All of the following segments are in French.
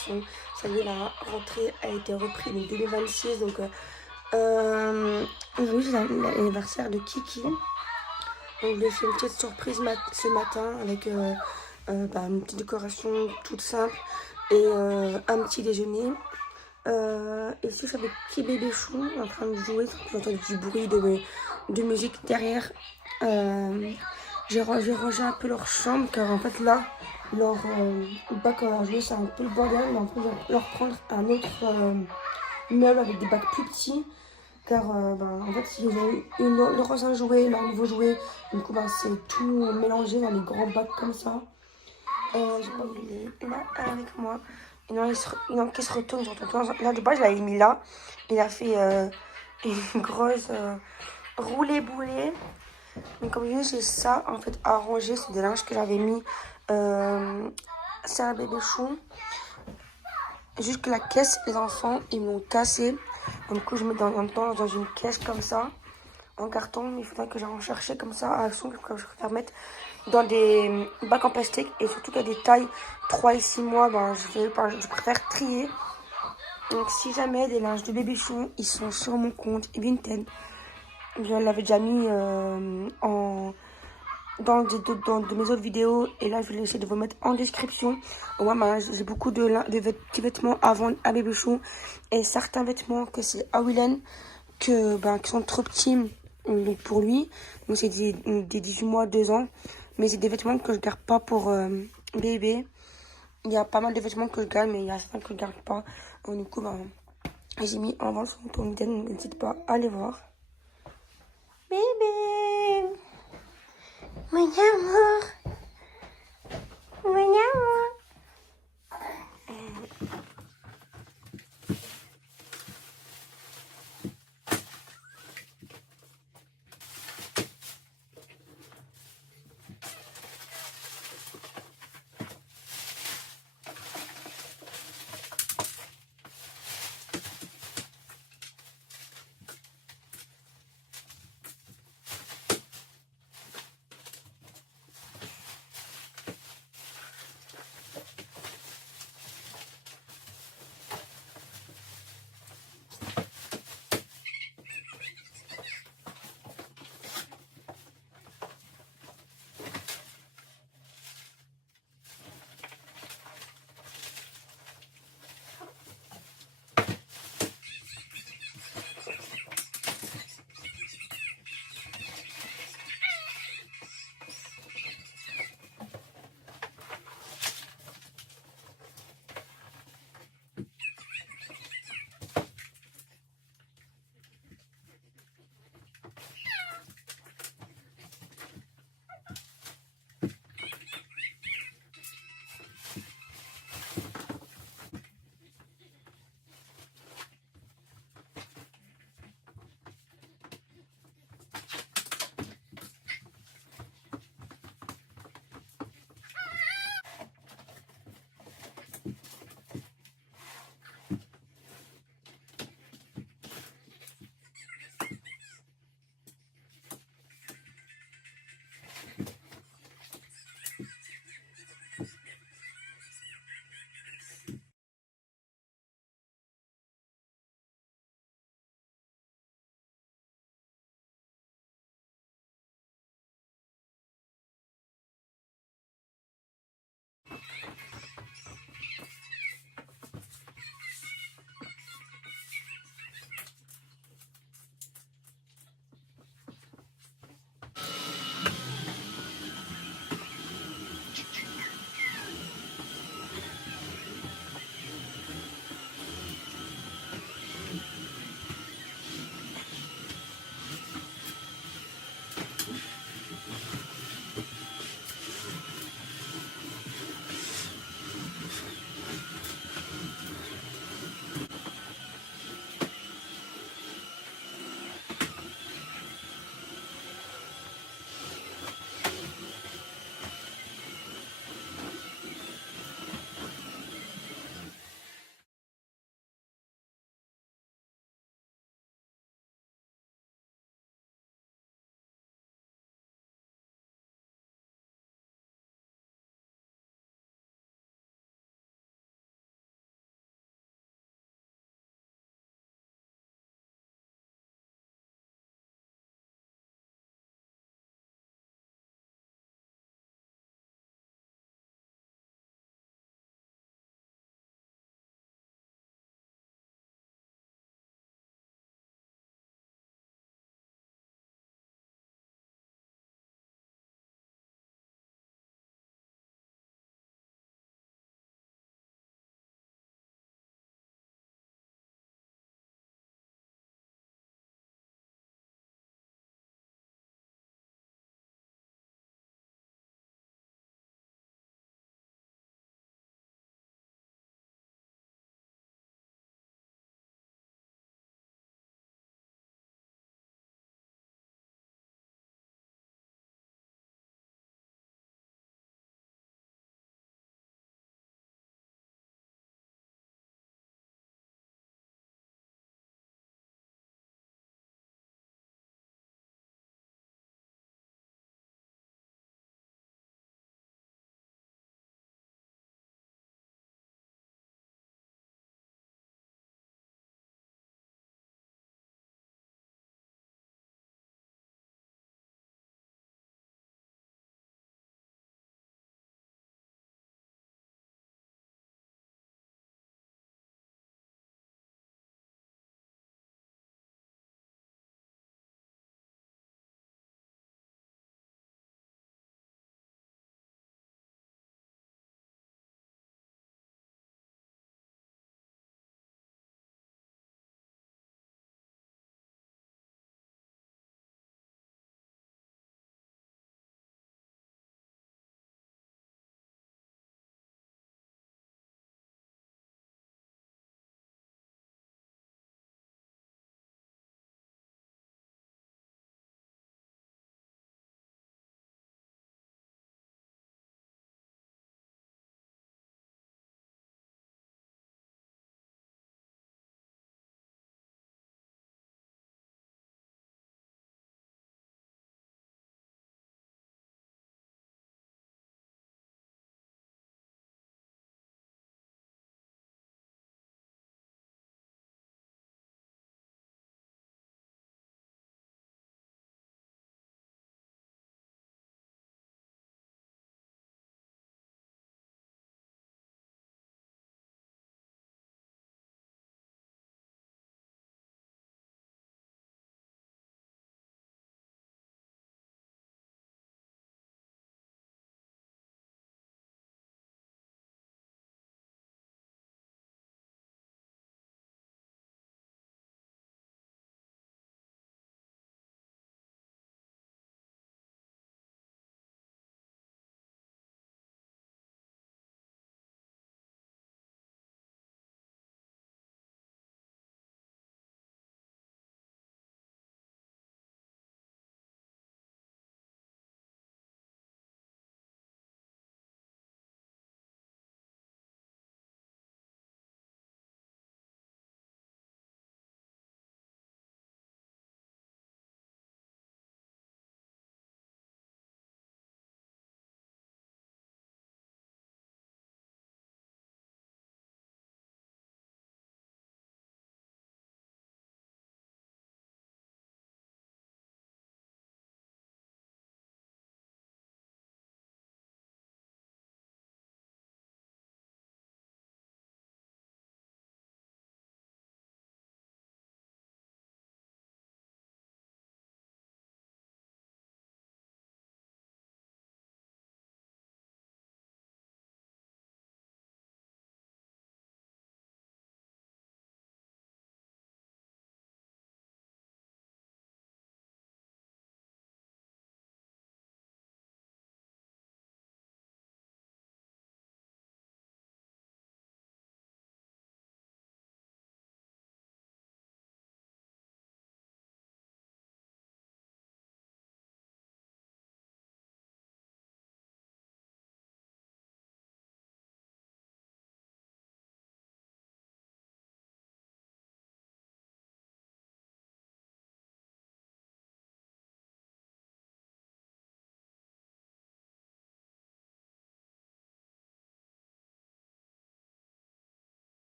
garçon. Ça y est, la rentrée a été reprise en 2026. Donc aujourd'hui, c'est l'anniversaire de Kiki. Donc je lui ai fait une petite surprise ce matin avec une petite décoration toute simple et un petit déjeuner. Ici, je suis avec petit bébé chou en train de jouer. Vous entendez du bruit de musique derrière. J'ai rangé un peu leur chambre car en fait là, leur bac à jouer c'est un peu le bordel. Mais en fait, je vais leur prendre un autre meuble avec des bacs plus petits. Car en fait, ils ont leur ancien jouet, leur nouveau jouet. Du coup, c'est tout mélangé dans les grands bacs comme ça. J'ai pas oublié. Il y en a un avec moi. Il y en a qui se retourne. Là, de base, je l'avais mis là. Il a fait une grosse roulée-boulée. Mais comme je dis, j'ai ça en fait à ranger. C'est des linges que j'avais mis. C'est un bébé chou. Juste que la caisse, les enfants, ils m'ont cassé. Du coup, je mets dans une caisse comme ça. En carton, mais il faudrait que j'en cherche comme ça à son, comme je préfère mettre dans des bacs en plastique et surtout qu'il y a des tailles 3 et 6 mois, je préfère trier. Donc si jamais des linges de bébé chou, ils sont sur mon compte Vinted. Je l'avais déjà mis dans de mes autres vidéos et là je vais essayer de vous mettre en description. Moi j'ai beaucoup de petits vêtements à vendre à bébé chou et certains vêtements que c'est à Willen qui sont trop petits. Donc pour lui, donc c'est des 18 mois, 2 ans. Mais c'est des vêtements que je garde pas pour bébé. Il y a pas mal de vêtements que je garde, mais il y a certains que je garde pas. Donc, du coup, j'ai mis en vente sur mon compte. N'hésite pas à aller voir. Bébé, mon amour, mon amour.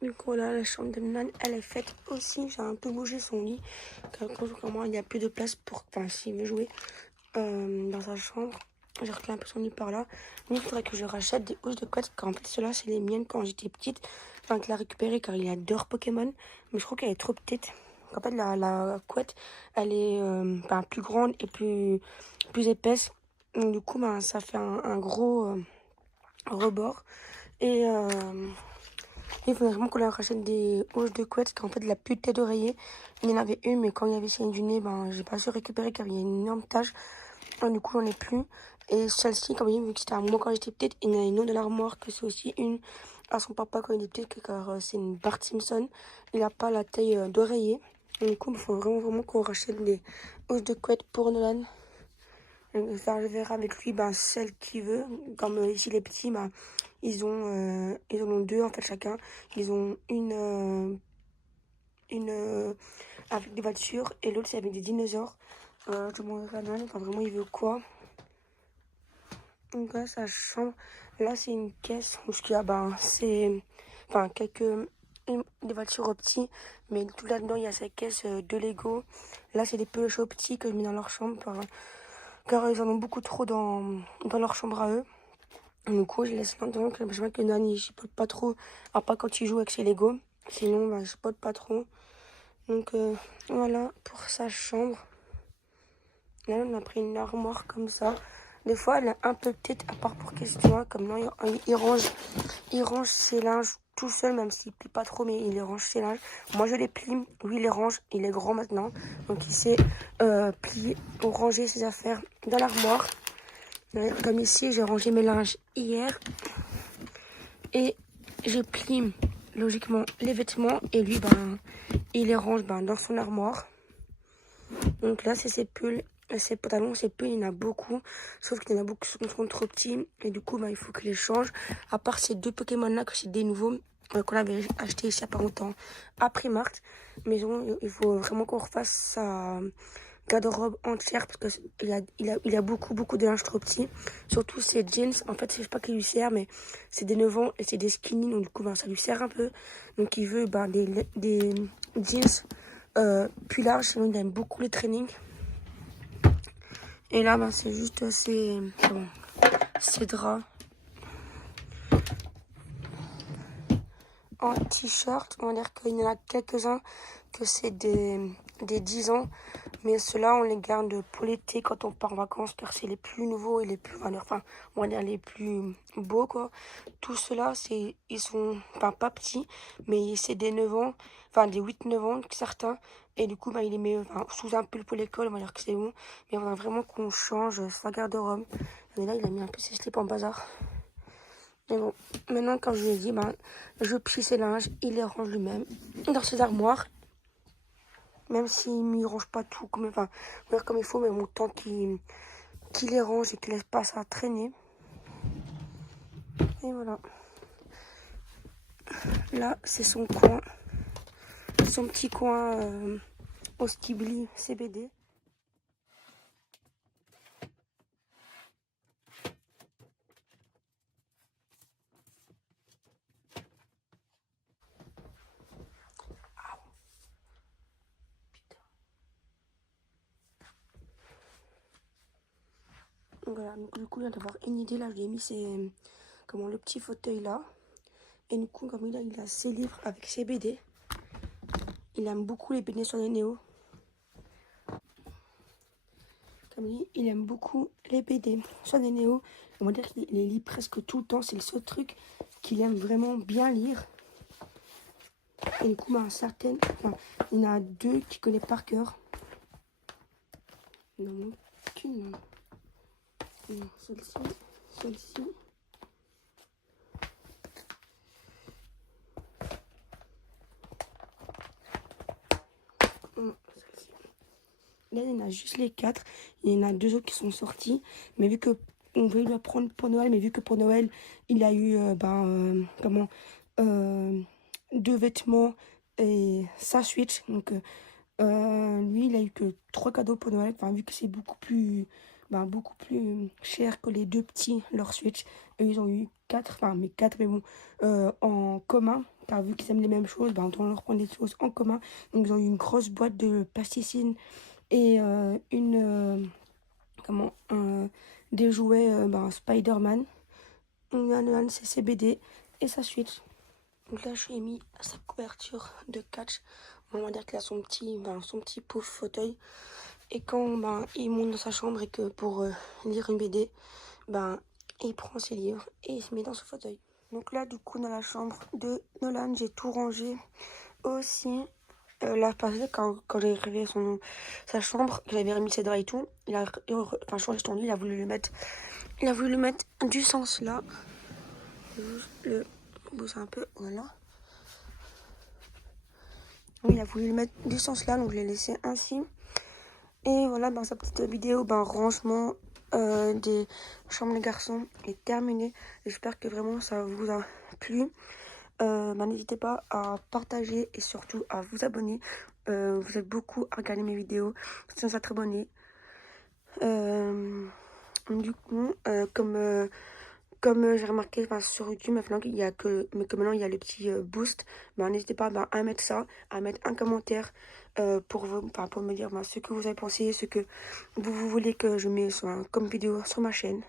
Du coup, là, la chambre de Nan, elle est faite aussi. J'ai un peu bougé son lit. Car comment il n'y a plus de place pour. Enfin, s'il veut jouer dans sa chambre. J'ai reculé un peu son lit par là. Mais il faudrait que je rachète des housses de couette. Car en fait, ceux-là, c'est les miennes quand j'étais petite. Enfin, que l'a récupéré car il adore Pokémon. Mais je crois qu'elle est trop petite. En fait, la couette, elle est plus grande et plus épaisse. Donc, du coup, ça fait un gros rebord. Et il faudrait vraiment qu'on leur rachète des housses de couette. Car en fait, la plus de tête d'oreiller. Il y en avait une, mais quand il y avait celle du nez, j'ai pas su récupérer car il y a une énorme tache. Du coup, j'en ai plus. Et celle-ci, comme vu que c'était à moi quand j'étais petite, il y en a une autre de l'armoire que c'est aussi une à son papa quand il était petit, car c'est une Bart Simpson. Il n'a pas la taille d'oreiller. Du coup, il faut vraiment qu'on rachète des housses de couette pour Nolan. Enfin, je verrai avec lui celle qu'il veut. Comme ici, les petits, ils en ont deux en fait chacun. Ils ont une avec des voitures et l'autre c'est avec des dinosaures. Je demanderai à Nolan, enfin vraiment il veut quoi. Donc là, sa chambre, là c'est une caisse où il y a c'est des voitures aux petits, mais tout là-dedans il y a sa caisse de Lego. Là c'est des peluches aux petits que je mets dans leur chambre car ils en ont beaucoup trop dans leur chambre à eux. Du coup je laisse maintenant que je vois que Nani il chipote pas trop, à part quand il joue avec ses Lego, sinon il chipote pas trop. Donc voilà pour sa chambre. Là on a pris une armoire comme ça. Des fois, elle est un peu petite, à part pour question. Comme non, il range ses linges tout seul, même s'il plie pas trop, mais il les range ses linges. Moi, je les plie. Lui, il les range. Il est grand maintenant. Donc, il sait plier ou ranger ses affaires dans l'armoire. Comme ici, j'ai rangé mes linges hier. Et je plie, logiquement, les vêtements. Et lui, il les range dans son armoire. Donc là, c'est ses pulls. Ces pantalons, ces pulls, il y en a beaucoup. Sauf qu'il y en a beaucoup qui sont trop petits. Et du coup, il faut que je les change. À part ces deux Pokémon-là, que c'est des nouveaux, qu'on avait acheté ici il n'y a pas longtemps à Primark. Mais bon, il faut vraiment qu'on refasse sa garde-robe entière. Parce qu'il a beaucoup de linge trop petits. Surtout ces jeans. En fait, je sais pas qui lui sert, mais c'est des 9 ans et c'est des skinny. Donc du coup, ça lui sert un peu. Donc il veut des jeans plus larges. Sinon, il aime beaucoup les trainings. Et là, c'est juste ces draps en t-shirt. On va dire qu'il y en a quelques-uns que c'est des 10 ans. Mais ceux-là, on les garde pour l'été quand on part en vacances. Car c'est les plus nouveaux et les plus... Enfin, on va dire les plus beaux, quoi. Tous ceux-là, ils sont pas petits. Mais c'est des 9 ans. Enfin, des 8-9 ans, certains. Et du coup, il les met sous un pull pour l'école. On va dire que c'est bon. Mais on va vraiment qu'on change sa garde-robe. Et là, il a mis un peu ses slips en bazar. Mais bon, maintenant, quand je lui ai dit, je plie ses linges, il les range lui-même dans ses armoires. Même s'il ne range pas tout, comme il faut, mais tant qu'il les range et qu'il laisse pas ça traîner. Et voilà. Là, c'est son coin. Son petit coin au Skibli CBD. Voilà, donc du coup, il vient d'avoir une idée. Là, je lui ai mis le petit fauteuil là. Et du coup, comme il a ses livres avec ses BD. Il aime beaucoup les BD sur les Néo. Comme il aime beaucoup les BD sur les Néo. On va dire qu'il les lit presque tout le temps. C'est le seul truc qu'il aime vraiment bien lire. Et du coup, il y en a deux qu'il connaît par cœur. Non, qu'une. Non, celle-ci. Celle-ci. Non, celle-ci. Là, il y en a juste les 4. Il y en a 2 autres qui sont sortis. Mais vu que on voulait lui apprendre pour Noël, mais vu que pour Noël, il a eu 2 vêtements et sa Switch. Donc, lui, il a eu que 3 cadeaux pour Noël. Enfin, vu que c'est beaucoup plus cher que les 2 petits, leur Switch. Eux, ils ont eu 4, mais bon, en commun. car vu qu'ils aiment les mêmes choses, on doit leur prendre des choses en commun. Donc ils ont eu une grosse boîte de plasticine et des jouets Spider-Man, une CCBD et sa suite. Donc là, je lui ai mis sa couverture de catch. On va dire qu'il a son petit pouf fauteuil. Et quand il monte dans sa chambre et que pour lire une BD, il prend ses livres et il se met dans ce fauteuil. Donc là, du coup, dans la chambre de Nolan, j'ai tout rangé aussi. Là, quand j'ai réveillé sa chambre, que j'avais remis ses draps et tout, il a changé son lit, il a voulu le mettre du sens là. Juste le bouger un peu, voilà. Oui, il a voulu le mettre du sens là, donc je l'ai laissé ainsi. Et voilà, sa petite vidéo rangement des chambres des garçons est terminée. J'espère que vraiment ça vous a plu. N'hésitez pas à partager et surtout à vous abonner. Vous êtes beaucoup à regarder mes vidéos sans être abonné. Du coup, comme j'ai remarqué sur YouTube maintenant qu'il y a que maintenant il y a le petit boost, n'hésitez pas à mettre ça, à mettre un commentaire pour me dire ce que vous avez pensé, ce que vous voulez que je mette comme vidéo sur ma chaîne.